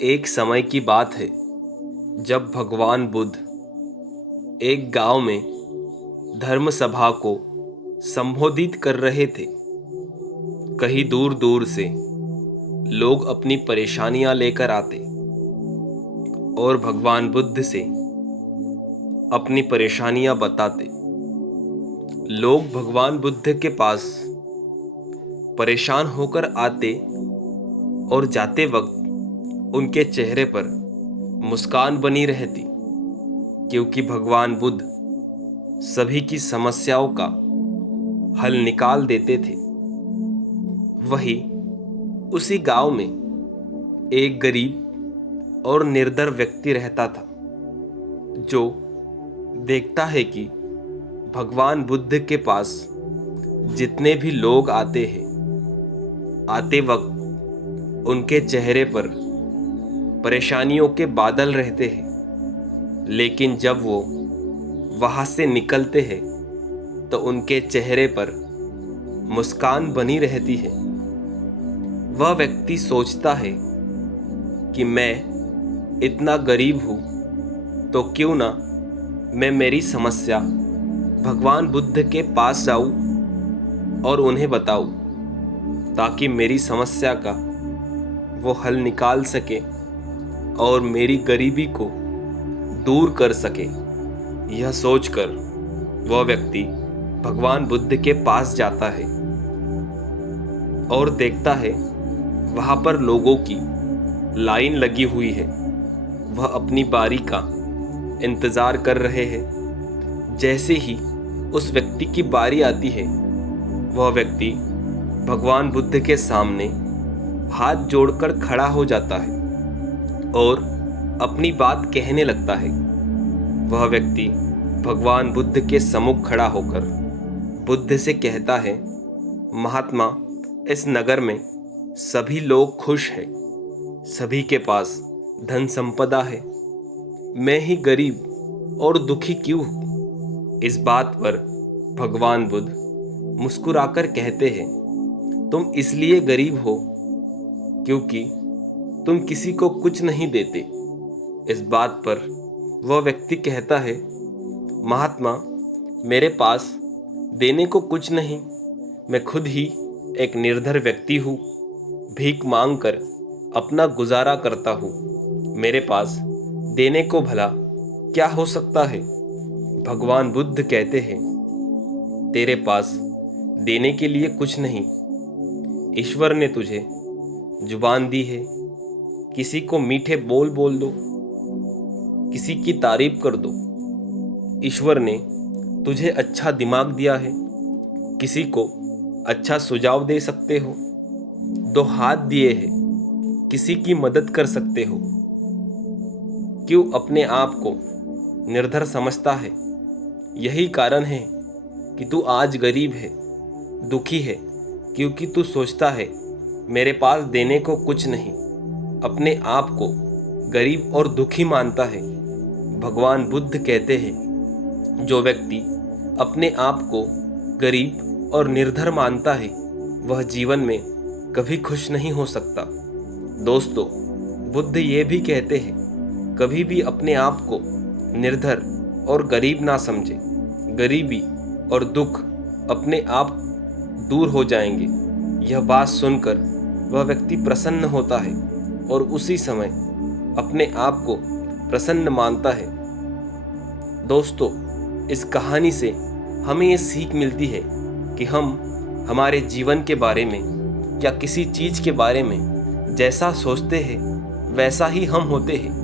एक समय की बात है जब भगवान बुद्ध एक गांव में धर्म सभा को संबोधित कर रहे थे। कहीं दूर दूर से लोग अपनी परेशानियां लेकर आते और भगवान बुद्ध से अपनी परेशानियां बताते। लोग भगवान बुद्ध के पास परेशान होकर आते और जाते वक्त उनके चेहरे पर मुस्कान बनी रहती, क्योंकि भगवान बुद्ध सभी की समस्याओं का हल निकाल देते थे। वही उसी गांव में एक गरीब और निर्धन व्यक्ति रहता था, जो देखता है कि भगवान बुद्ध के पास जितने भी लोग आते हैं, आते वक्त उनके चेहरे पर परेशानियों के बादल रहते हैं, लेकिन जब वो वहाँ से निकलते हैं तो उनके चेहरे पर मुस्कान बनी रहती है। वह व्यक्ति सोचता है कि मैं इतना गरीब हूँ, तो क्यों ना मैं मेरी समस्या भगवान बुद्ध के पास जाऊँ और उन्हें बताऊँ, ताकि मेरी समस्या का वो हल निकाल सके और मेरी गरीबी को दूर कर सके। यह सोचकर वह व्यक्ति भगवान बुद्ध के पास जाता है और देखता है वहाँ पर लोगों की लाइन लगी हुई है। वह अपनी बारी का इंतज़ार कर रहे हैं। जैसे ही उस व्यक्ति की बारी आती है, वह व्यक्ति भगवान बुद्ध के सामने हाथ जोड़कर खड़ा हो जाता है और अपनी बात कहने लगता है। वह व्यक्ति भगवान बुद्ध के सम्मुख खड़ा होकर बुद्ध से कहता है, महात्मा, इस नगर में सभी लोग खुश हैं, सभी के पास धन संपदा है, मैं ही गरीब और दुखी क्यों हूँ? इस बात पर भगवान बुद्ध मुस्कुराकर कहते हैं, तुम इसलिए गरीब हो क्योंकि तुम किसी को कुछ नहीं देते। इस बात पर वह व्यक्ति कहता है, महात्मा, मेरे पास देने को कुछ नहीं, मैं खुद ही एक निर्धन व्यक्ति हूँ, भीख मांगकर अपना गुजारा करता हूँ। मेरे पास देने को भला क्या हो सकता है? भगवान बुद्ध कहते हैं, तेरे पास देने के लिए कुछ नहीं। ईश्वर ने तुझे जुबान दी है, किसी को मीठे बोल बोल दो, किसी की तारीफ कर दो। ईश्वर ने तुझे अच्छा दिमाग दिया है, किसी को अच्छा सुझाव दे सकते हो। दो हाथ दिए हैं, किसी की मदद कर सकते हो। क्यों अपने आप को निर्धन समझता है? यही कारण है कि तू आज गरीब है, दुखी है, क्योंकि तू सोचता है मेरे पास देने को कुछ नहीं। अपने आप को गरीब और दुखी मानता है। भगवान बुद्ध कहते हैं, जो व्यक्ति अपने आप को गरीब और निर्धन मानता है, वह जीवन में कभी खुश नहीं हो सकता। दोस्तों, बुद्ध ये भी कहते हैं, कभी भी अपने आप को निर्धन और गरीब ना समझे। गरीबी और दुख अपने आप दूर हो जाएंगे। यह बात सुनकर वह व्यक्ति प्रसन्न होता है और उसी समय अपने आप को प्रसन्न मानता है। दोस्तों, इस कहानी से हमें ये सीख मिलती है कि हम हमारे जीवन के बारे में या किसी चीज़ के बारे में जैसा सोचते हैं वैसा ही हम होते हैं।